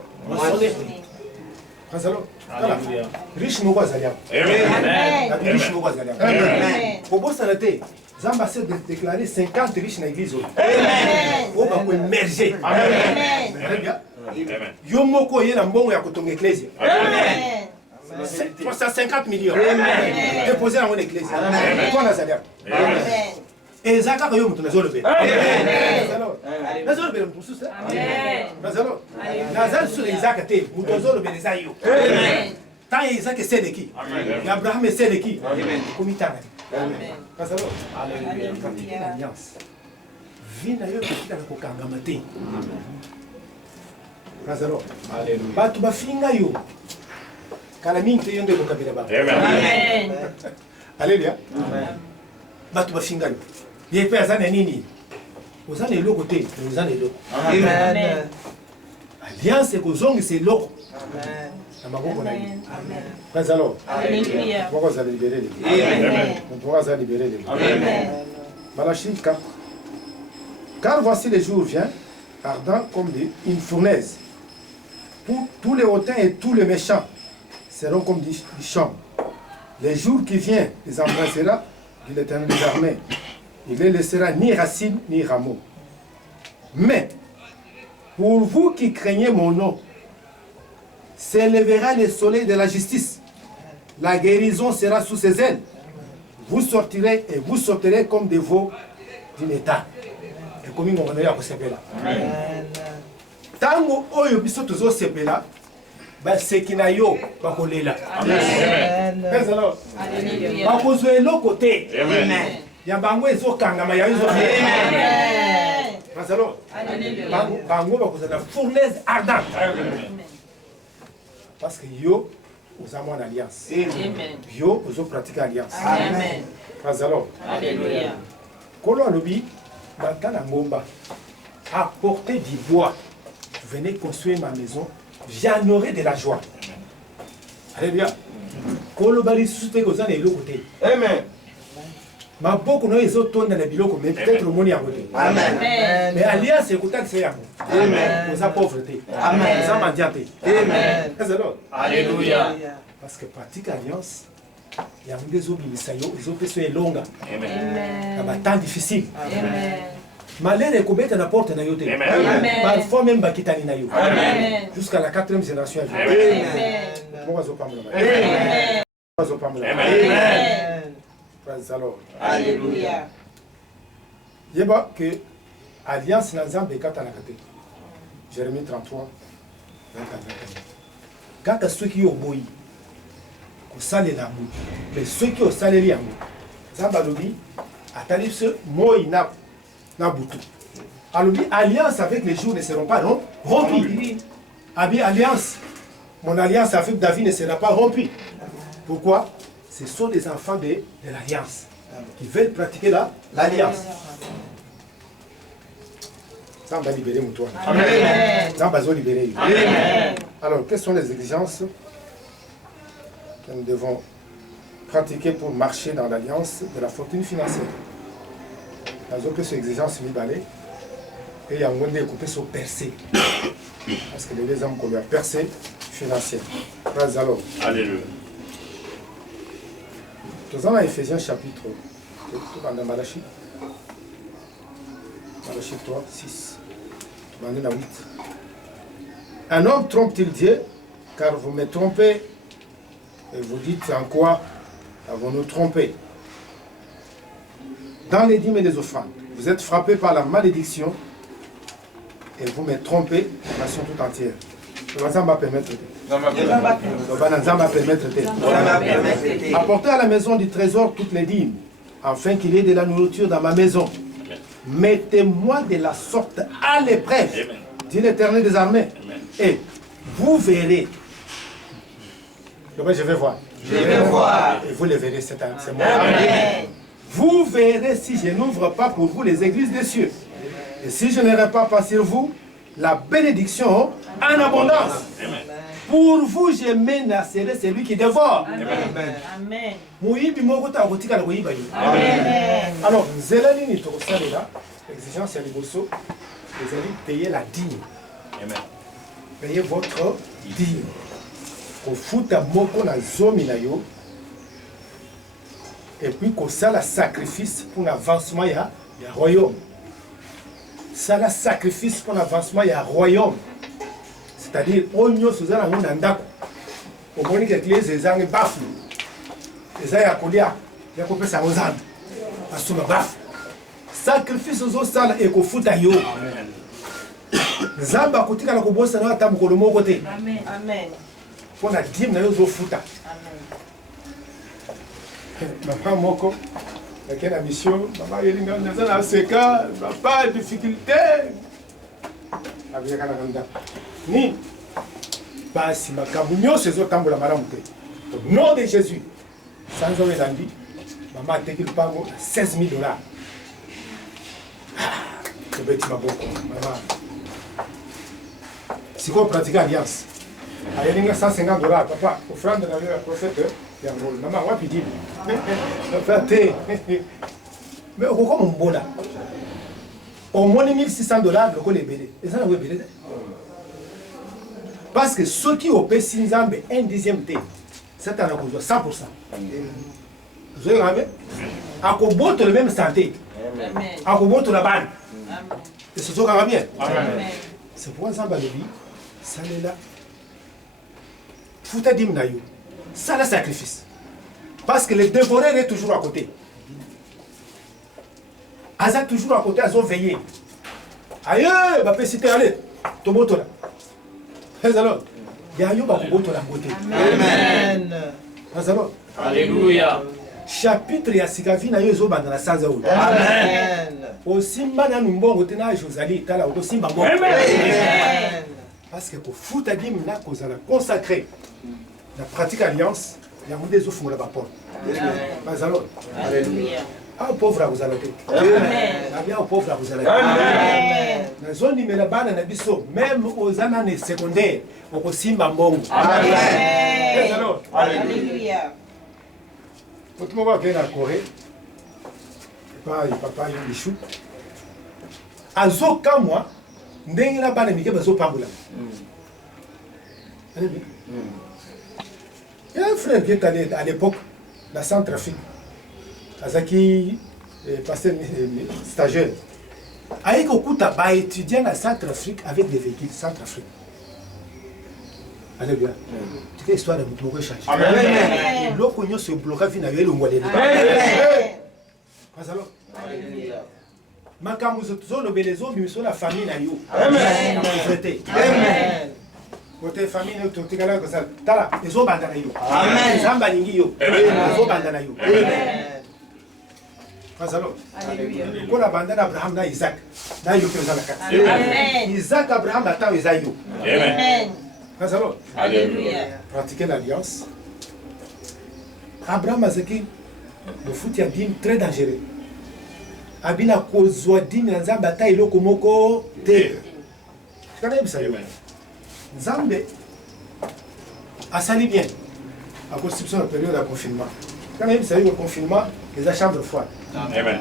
Mazalo? Alléluia. Riche moko azaliam. Amen. La vie riche moko azaliam. Amen. Pour bosala te, Zamba s'est déclaré 50 riches dans l'église. Amen. On va émerger. Amen. Très bien. Amen. Yo moko ye na mbongo ya kotonga église. Amen. 350 millions. Amen. Déposer dans mon église. Pourquoi on a zaliam? Amen. Et Zaka yo mutu nazolo be. Amen. Nazolo be mutu susa. Amen. Nazolo. Nazal sur Isaac te, mutu nazolo be zayo. Amen. Tant Isaac c'est de qui? Abraham c'est de qui? Komitana. Amen. Nazolo. Alléluia. Alliance. Vina yo kokita na kokangama te. Nazolo. Alléluia. Batu bafinga yo. Kala mingi te yo nde kokabela ba. Amen. Amen. Alléluia. Amen. Batu bafinga yo. Ye pe azana nini? Ozana eloko te, ozana eloko. Amen. Alliance ekozongisa eloko Amen. na maboko na yo. Amen. Nazolo. Alléluia. Moko za libéré les. Amen. Moko za libéré les. Amen. Malachie 4. Car voici les jours viennent, ardents comme une fournaise. Tous les hautains et tous les méchants seront comme du champ. Les jours qui viennent les embrassera, dit l'Éternel des armées. Il ne les laissera ni racines ni rameaux. Mais, pour vous qui craignez mon nom, s'élèvera le soleil de la justice. La guérison sera sous ses ailes. Vous sortirez et vous sortirez comme des veaux d'une état. Et comme on a dit, tango oyo biso tozo sepela ba sekina yo bakolela. Amen. Alléluia. Bakozwe eloko te. Amen. Ya bango ezokangama ya izo. Amen. Mazalo. Alléluia. Bango bakozwa na fournaise ardente. Parce que yo nous avons une alliance. Amen. Yo ozo pratiquer alliance. Amen. Mazalo. Alléluia. Kolo alobi batala ngomba. Apportez du bois. Venez construire ma maison, j'en aurai de la joie. Alléluia. Kolobali soute ko zana elo côté. Amen. Ma beaucoup no ezo tonda na biloko mais peut-être au monde yango te. Amen. Mais alliance écouta que c'est yango. Amen. Oza pauvreté. Amen. Oza mandiate. Amen. Alléluia. Parce que pratique alliance yango des obimisa yo ezo peso elonga. Amen. Na ba temps difficile. Amen. Malheur est combien na porte na yo te. Amen. Parfois même bakitani na yo. Amen. Jusqu'à la 4e génération. Amen. Moi zo pamela. Amen. Moi zo pamela. Amen. Praise the Lord. Alléluia. Yeba que alliance na Nzambe kata na kate. Jérémie 33 21. Kaka soki yo boyi kosalela mu. Mais soki osaleli yango. Nzambe alobi atali biso moi na butu. Alobi alliance avec les jours ne seront pas rompus. Abi alliance. Mon alliance avec David ne sera pas rompue. Pourquoi? Ce sont des enfants de l'alliance qui veulent pratiquer l'alliance. Ça va libérer mon toit. Amen. Ça va libérer. Amen. Alors, quelles sont les exigences que nous devons pratiquer pour marcher dans l'alliance de la fortune financière? Dans autres exigences, il va aller. Et il y a un monde qui est percé. Parce que les hommes qu'on lui a percé financière. Praise the Lord. Alléluia. Nous avons Ephésiens chapitre dans Malachie 3, 6. 8. Un homme trompe-t-il Dieu? Car vous me trompez. Et vous dites en quoi avons-nous trompé? Dans les dîmes et les offrandes, vous êtes frappés par la malédiction et vous me trompez, la nation tout entière. Le Nzambe va permettre. Apportez à la maison du trésor toutes les dîmes, afin qu'il y ait de la nourriture dans ma maison. Mettez-moi de la sorte à l'épreuve, dit l'Éternel des armées. Et vous verrez. Je vais voir. Je vais voir. Et vous le verrez, c'est moi. Vous verrez si je n'ouvre pas pour vous les églises des cieux. Et si je ne répands pas sur vous la bénédiction en abondance. Pour vous, je menacerai celui qui dévore. Amen. Amen. Alors, Zélani ni tokosalela, exigence à liboso, vous allez payer la dîme. Payez votre dîme. Kofuta moko na zomi na yo. Et puis ça la sacrifice pour l'avancement ya royaume. Ça la sacrifice pour l'avancement ya royaume. C'est-à-dire, on y a ce genre de ndako. Au moins que les ezangi bafu. Ezaya ya kolia, ya kopesa ozana. Asuma bafu. Sacrifice aux sala et kofuta yo. Zamba kotika na kobosa na tamu kolomo kote. Amen. Amen. Pour la dîme na yo zo futa. Maman moko, laquelle la mission, maman yelinga nazana seka, pas de difficulté. Avec la ni basi makambo nyonso ezotambola malamu te. Au nom de Jésus, sans homme elandi, maman ateki lupango $16,000. Tobeti maboko, maman. Si on pratique alliance, ayelinga $150, papa, offrande na le prophète. Maman, wapi dit? Mais au comment on bola? Au moins $1,600, le col est belé. Et ça, oui, belé. Parce que ceux qui ont payé Nzambe un dixième thé, c'est un accord 100%. Vous avez regardé? À quoi bon le même santé? À quoi bon la balle? Et ce sera bien. C'est pour Nzambe le dit, ça est là. Fouta dim na yo. Ça la sacrifice. Parce que le dévoreur est toujours à côté. Aza toujours à côté, ils ont veillé. Aïe, va peut citer, allez, Toboto là. Fais alors. Il y a un Yobakoboto là côté. Amen. Fais alors. Alléluia. Chapitre ya Sikavi na Yozo Bandana Sazaoul. Amen. Au Simba na Numbongo Tena Josali, Tala, au Simba Bongo. Amen. Parce que pour foutre à dire, nous avons consacré la pratique alliance, il y a des offres là-bas. Pas alors. Alléluia. Ah, pauvre à vous allez. Amen. Ah bien, pauvre à vous allez. Amen. La zone numéro bana na biso, même aux années secondaires, au Simba Bongo. Amen. Alors, Alléluia. quand on va venir à Corée, papa, il chou. Azo kamwa, ndenge na bana mike bazo pambula. Il y a un frère qui est allé à l'époque, la Centrafrique. Azaki, passé stagiaire. Aïe Okuta va étudier la Centrafrique avec des véhicules Centrafrique. Allez bien. C'est l'histoire de Moutoumoko change. Amen. L'Okonyo se bloqua finalement le Mwalé. Pas alors. Alléluia. Makamuzo zolo belezo bimiso la famille na yo. Amen. La pauvreté. Amen. Côté famille na to tikala ko ça. Tala ezo banda na yo. Amen. Zamba lingi yo. Ezo banda na yo. Amen. Pas alors. Alléluia. Ko la banda na Abraham na Isaac. Na yo ke zala kati. Amen. Isaac Abraham ata Isaïo. Amen. Pas alors. Alléluia. Pratiquer l'alliance. Abraham azaki le foot ya bim très dangereux. Abina kozwa dimi na Nzambe ata eloko moko te. Kana yebisa yo. Nzambe asali bien. A constitution la période de confinement. Kana yebisa yo le confinement les chambre froide. Amen.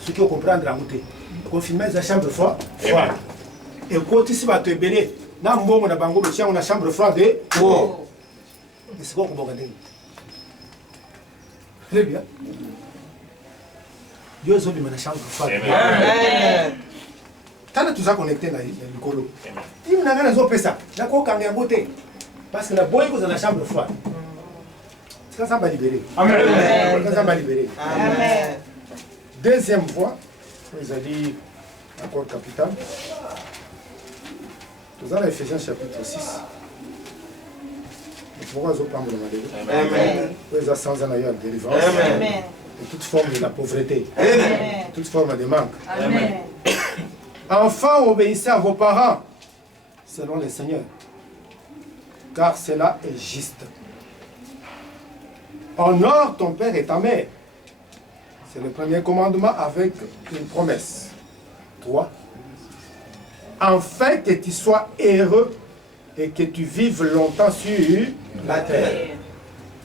Ce qui comprendre la route. Confinement les chambre froide. Amen. Et quand ici va te belé, na mbongo na bango le chien on a chambre froide. Oh. Et c'est quoi qu'on va gagner? Très bien. Dieu est dans la chambre froide. Amen. Tant que tu as connecté dans le colo. Il n'y a pas de ça. Il n'y a pas de beauté. Parce que la boy est dans la chambre froide. Ça, ça va libérer. Amen. Ça va libérer. Amen. Deuxième fois, vous allez dire, accord capital. Nous allons Ephésiens chapitre 6. Pourquoi vous parlez de la Amen. vous avez sans en avoir délivrance. Amen. De toute forme de la pauvreté. Amen. De toute forme de manque. Amen. Enfants, obéissez à vos parents, selon le Seigneur, car cela est juste. Honore ton père et ta mère. C'est le premier commandement avec une promesse. 3. Afin que tu sois heureux et que tu vives longtemps sur la terre.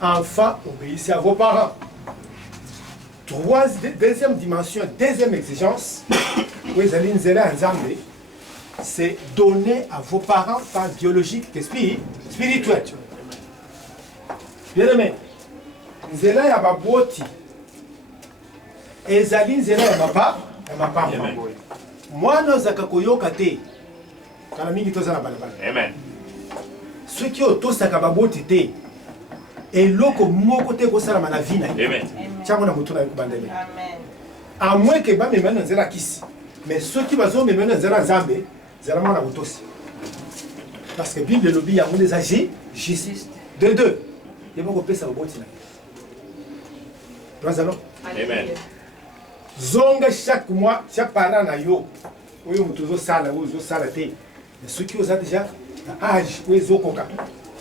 Enfants, obéissez à vos parents. Deuxième dimension, deuxième exigence, c'est donner à vos parents, pas biologique que spirituel. Bien aimé, nzela ya baboti, ezali nzela ya mapa, ya mapamba. Mwana zaka koyoka te, kala mingi toza na balabala. Amen. Ceux qui otosaka baboti te, eloko moko te kosalama na vie na ye. Amen. Tiango na mutu na ye kubandele. Amen. À moins que ba memena nzela kisi. Mais ceux qui bazo memena nzela nzambe, nzela mwana botosi. Parce que Bible lobi ya des âgés juste. De deux. Il faut pesa baboti na. Nous allons. Amen. Zonga chaque mois, chaque parent na yo. Oyo mutuzo sala, oyo sala te. Mais ceux qui ont déjà âge, oyo zokoka.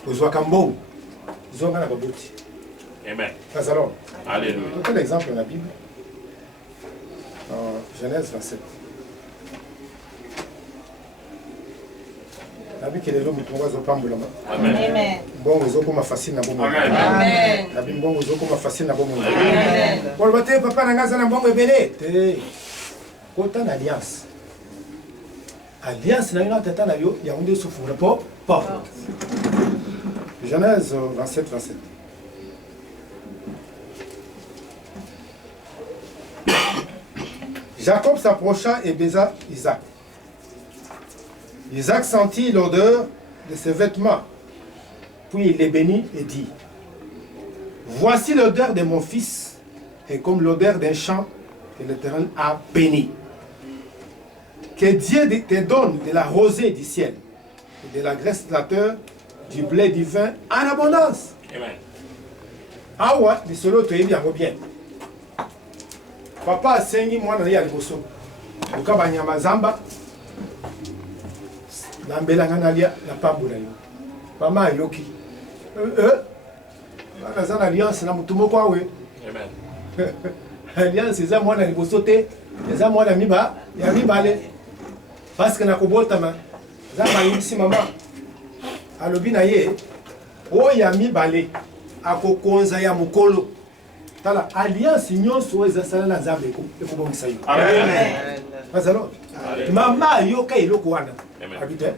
Ozo kambo. Zonga na baboti. Amen. Nous allons. Alléluia. Un exemple dans la Bible. En Genèse 27. La Bible qui est l'homme qui est pamboula. Amen. Amen. Bon, ils ont comme facile na bon. Amen. Amen. La Bible bon, ils ont comme facile na bon. Amen. Bon, le matin, papa n'a pas bon belé. Autant d'alliance. Alliance na une tata na yo, il y a un de souffre pas. Genèse 27, 27. Jacob s'approcha et baisa Isaac. Isaac sentit l'odeur de ses vêtements. Puis il les bénit et dit, Voici l'odeur de mon fils, et comme l'odeur d'un champ que l'Éternel a béni. Que Dieu te donne de la rosée du ciel, et de la graisse de la terre, du blé divin en abondance. Amen. Awa, de cela, tu es bien. Papa a sengi moi na ya liboso. Luka banyama zamba. Na mbela ngana lia na pambula yo. Mama yoki. Bana zana alliance na mutumo kwa we. Amen. Alliance za mwana liboso te. Za mwana miba ya mibale. Parce que na kobota ma. Za bayimisi mama. Alobi na ye. O ya mibale. Akokonza ya mukolo. Tala alliance nyonso ezasala na Nzambe ekobongisa yo. Amen. Azalo. Mama yoka eloko wana. Amen. Habite.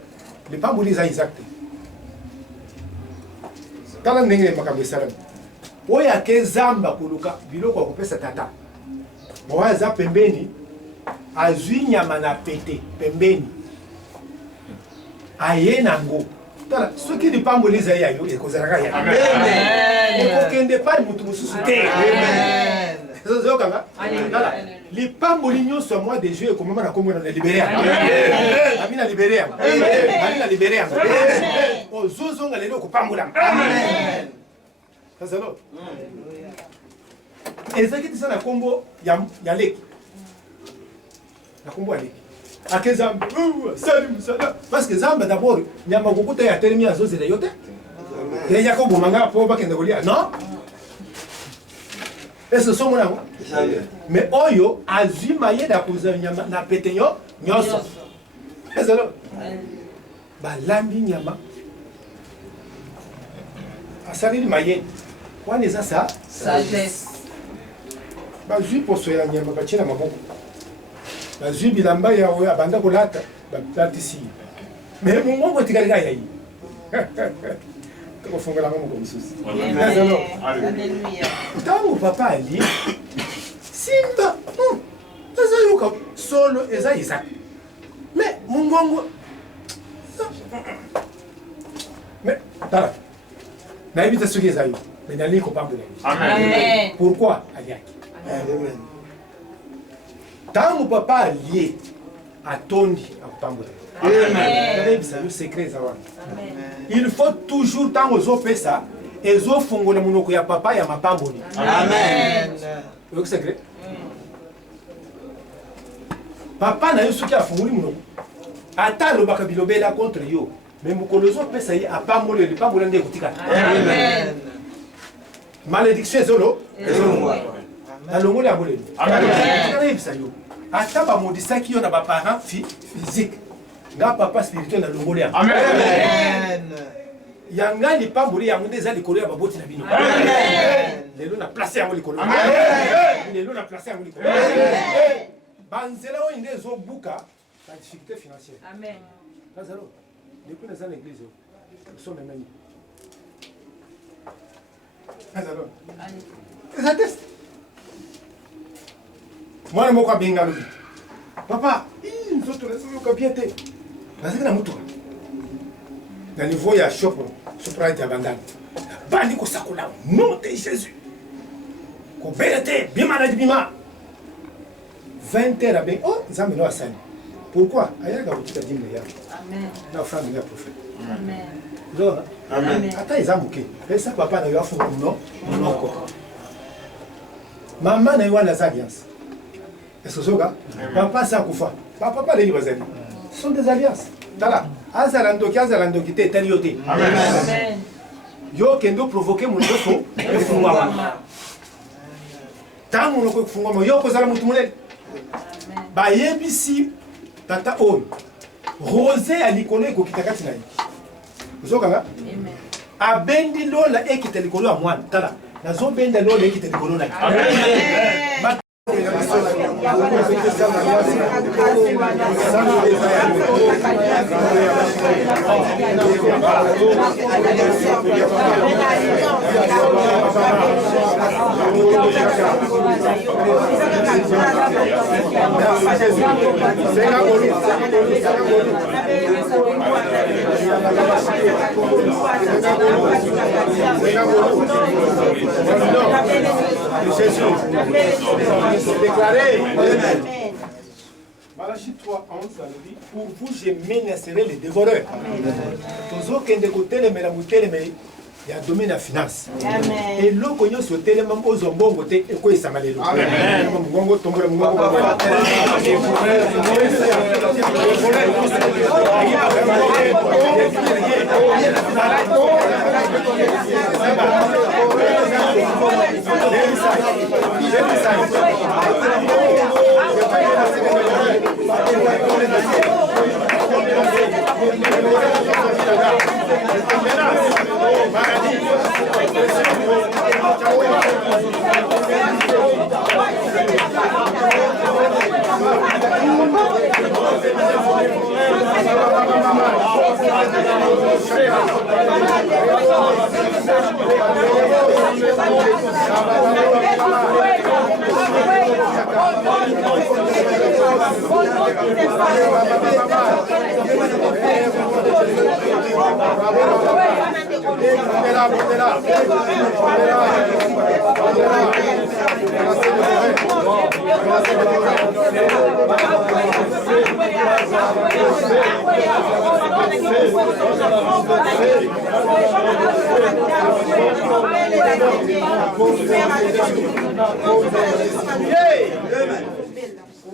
Le pambuli za exact. Tala ndenge makambo esala. Oya ke Nzamba koluka biloko akopesa tata. Mwa za pembeni azwi nyama na pete pembeni. Aye nango. Tala soki lipamboli za yayo ekozalaka ya. Amen. Ekokende pa mutu mosusu te. Amen. Zozokanga. Tala lipamboli nyonso ya mois de juillet ekomama na kombo na libéré. Amina libéré. Amina libéré. Ozozonga lelo kopambola. Amen. Azalo. Ezaki tisa na kombo ya leki. Na kombo ya leki. Akeza salim salam parce que Zamba d'abord nyama kokuta ya telemi azozela yote. Et yako bomanga po bakende kolia. Non? Est-ce somo na? Mais oyo azwi maye da kuza nyama na petenyo nyoso. Ezalo. Ba lambi nyama. Asali maye. Kwani za sa Sagesse. ba zwi poso ya nyama ba china maboko. Ba zwi bilamba ya oya banda kolata ba platisi. Mais mungu tikalika yayi. Kofunga la mungu msusi. Ezalo. Alléluia. Tango papa ali simba ezayuka solo eza Isaac mais mungongo mais tala na évite ce qui est ayo mais nali ko pambola Amen. pourquoi aliaki amen tango papa ali atondi akopambola amen c'est le secret za wana il faut toujours tango zopesa ezofungola munoko ya papa ya mapamboli. Amen. Oyo secret. Papa na yo soki afungoli munoko. Ata lobaka bilobela contre yo. Mais mukolo ezopesa ye apamboli le pambola nde kotika. Amen. Malédiction ezolo. Ezolo. Alongoli aboleli. Amen. Kana yebisa yo. Ata bamodisaki yo na ba parents physique. Nga papa spirituel na longoli. Amen. Yanga lipamboli yango nde eza likolo ya baboti na bino. Amen. Lelo na place yango likolo. Amen. Lelo na place yango likolo. Banzela oyo nde ezobuka la difficulté financière. Amen. Lazaro, depuis naza na église sommes même. Lazaro. Eza test. Mwana moko abenga lobi. Papa, nzoto nazoyoka bien te. Nazaki na mutuka. Na niveau ya shop soprate ya bandana bandi kosakola nom de Jésus kobela te bima na bima 20 heures ben oh nzambe no asani pourquoi ayaka kotika dîme ya amen na offrande ya prophète amen donc amen ata ezamuke pesa papa na yo afunga muno monoko mama na yo wana alliance est-ce que papa sa kufa papa les bazali ce sont des alliances tala azala ndoki te etali yo te. Amen. Yo kendo provoke monoko efungwama. Tango monoko efungwama yo kozala mutu monene. Bayebisi tata oyo. Rosé ya likolo ekokita kati na ye. Ozokanga? Amen. Abendi lola ekita likolo ya mwana. Tala. Nazobenda lola ekita likolo na ye. Amen. Jésus. C'est déclaré. Malachie 3:11, ça nous dit, pour vous, je menacerai les dévoreurs. Toujours qu'il y a des côtés, il y a un domaine de finance. Et l'eau qu'on a sauté, les mêmes aux ombres, côté, et quoi, ça m'a l'air.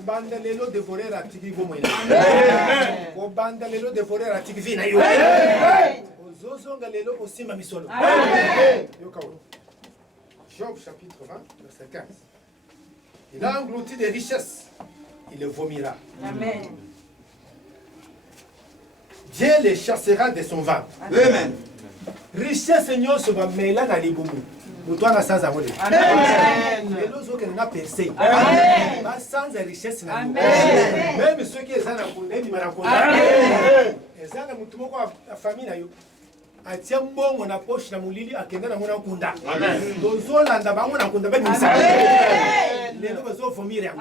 Bandalelo dévorer à Tiki Vomina. Au bandalelo dévorer à Tiki Vina. Au Zozongalelo aussi Mamisolo. Job chapitre 20, verset 15. Il a englouti des richesses, il les vomira. Amen. Dieu les chassera de son ventre. Amen. Richesse Seigneur se va mêler dans les boumous. Nous toi, sans avoir de Amen. et nous autres, on a percé. Amen. Pas sans richesse. Amen. Même ceux qui sont en Condé, ils m'ont raconté. Et ça, nous avons la famille. A tiens bon, on a poche na mulili a kenda na muna kunda. Amen. Dozo landa ba muna kunda ba nimisa. Amen. Lelo bazo fomire.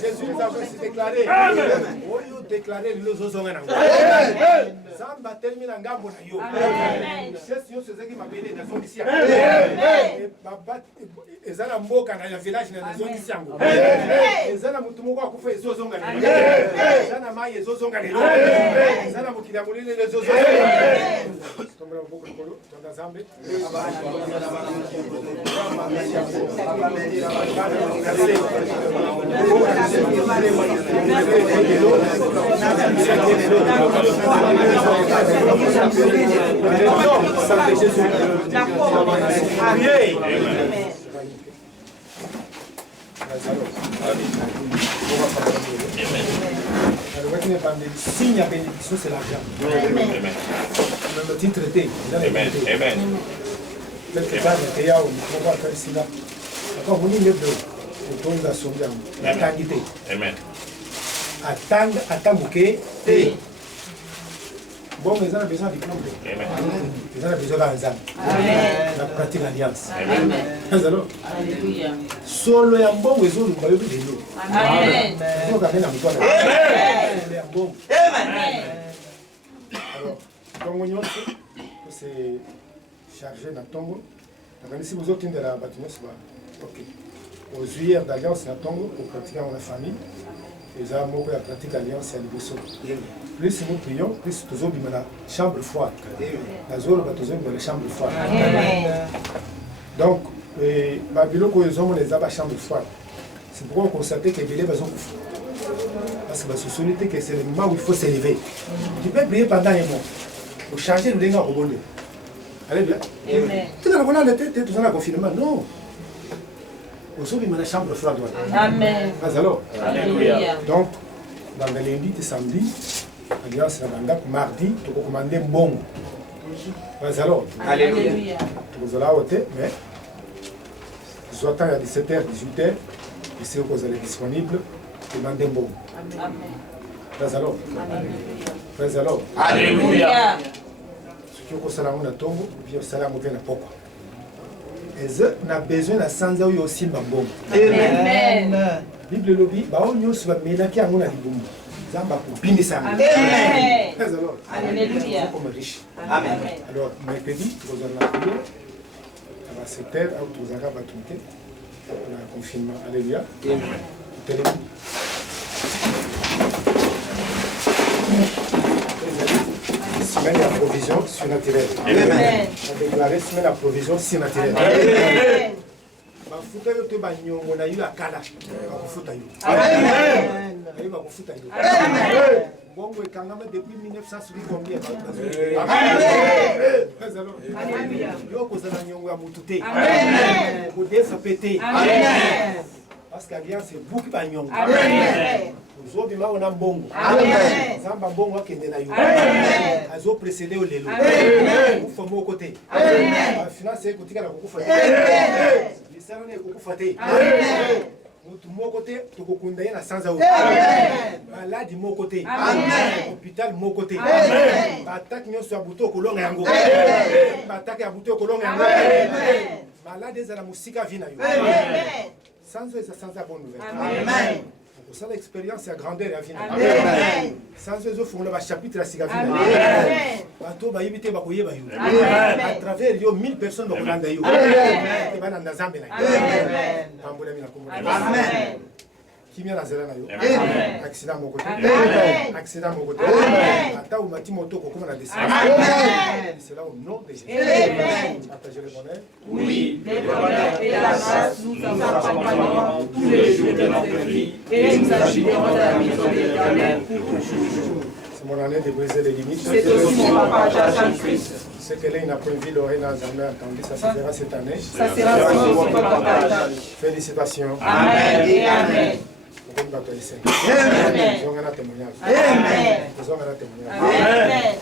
Jésus nous a aussi déclaré. Oyo déclaré nous osons en anglais. Samba termine en gambo na yo. C'est yo c'est qui m'appelle na zone ici. Baba ezana mboka na village na zone ici ango. Ezana mutu moko akufa ezozonga lelo. Ezana mai ezozonga lelo. Ezana mukila mulile ezozonga. Tomra mboka kolo tonda zambe. Signe à bénédiction, c'est l'argent. Le titre était. Amen. Quelque part, il y a un peu de sida. Encore, vous n'y êtes pas. Vous tombez sur la tangité. Amen. Atang, atambuke, te. Bon, mais ils ont besoin de diplôme. Ils ont besoin d'un examen. La pratique l'alliance. Alors, solo et un bon réseau, nous voyons des lots. Amen. Il faut qu'on ait un bon. Bon. Alors, comme on c'est chargé dans le tombeau. Si vous autres, de la bâtiment, c'est ok. Aux huières d'alliance, dans le tombeau, pour pratiquer dans la famille. Les amours pour la pratique d'alliance, c'est à l'émission. Plus nous prions, plus nous avons la chambre froide. La zone, nous avons la chambre froide. Donc, Babylone, quand ils ont les chambre froide, c'est pourquoi on constate que les élèves ont souffert. Parce que la société, c'est le moment où il faut s'élever. Tu peux prier pendant un mois. Pour changer le dégât au bonheur. Allez bien. Tu n'as pas la tête, tu as un confinement. Non. Aujourd'hui, il y a une chambre froide. Amen. Alors, Alléluia. donc, dans le lundi et samedi, alliance mardi, tu peux commander un bon. Alors, Alléluia. vous allez à l'hôtel, mais vous attendez à 17h, 18h, et si vous allez disponible, demandez un bon. Amen. Alors, alors, Alléluia. ce que vous allez à tombe, puis vous allez à mourir na poko. Et on a besoin de sanza où aussi bon. Amen. Bible lobby, bah on y a aussi ménaki à mon album. Zamba pour bini ça. Amen. Alors, Alléluia. comme riche. Amen. Alors, mercredi, vous allez la prière. À 7h, vous allez battre le confinement. Alléluia. Télé. Semaine de la provision surnaturelle. Amen. On a déclaré semaine de la provision surnaturelle. Amen. Bafuta yo te banyongo na yo akala. Bakufuta yo. Amen. Ayo bakufuta yo. Amen. Bongo ekangama depuis 1960 combien Amen. Alléluia. Yo kozana nyongo ya mutu te. Amen. Kodefa pété. Amen. Parce qu'alliance c'est beaucoup banyongo. Amen. Ozobima ona mbongo. Amen. Zamba mbongo akende na yo. Amen. Azo précédé au lelo. Amen. Kufa mo côté. Amen. Finance kotika na kukufa. Amen. Lisano ne kukufa te. Amen. Mutu mo côté tokokunda ye na sanza o. Amen. Maladi mo côté. Amen. Hôpital mo côté. Amen. Attaque nyonso ya buto kolonga yango. Amen. Attaque ya buto kolonga yango. Amen. Malade ezala musika vina yo. Amen. Sanzo eza sanza bonne nouvelle. Amen. Ça l'expérience ya grandeur ya vina. Amen. Sanzo ezo fongola ba chapitre ya sika vina. Amen. Bato bayibi te bakoyeba yo. Amen. À travers yo 1000 personnes bakolanda yo. Amen. Te bana nzambe na yo. Amen. Pambola mina kombo. Amen. Kimia na zela na yo. Amen. Accident moko te. Amen. Accident moko te. Amen. Ata umati moto kokoma na descente. Amen. C'est là au nom de Jésus. Amen. Partagez le bonheur. Oui, le bonheur et la grâce nous accompagneront tous les jours de notre vie et nous agirons dans la maison de l'Éternel pour toujours. C'est mon année de briser les limites. C'est aussi mon partage à Saint-Christ. Ce que l'un n'a pas vu, l'oreille n'a jamais entendu, ça se fera cette année. Ça sera aussi mon partage. Félicitations. Amen et Amen. Amen. Amen. Ils ont un témoignage. Amen. Ils ont un témoignage. Amen.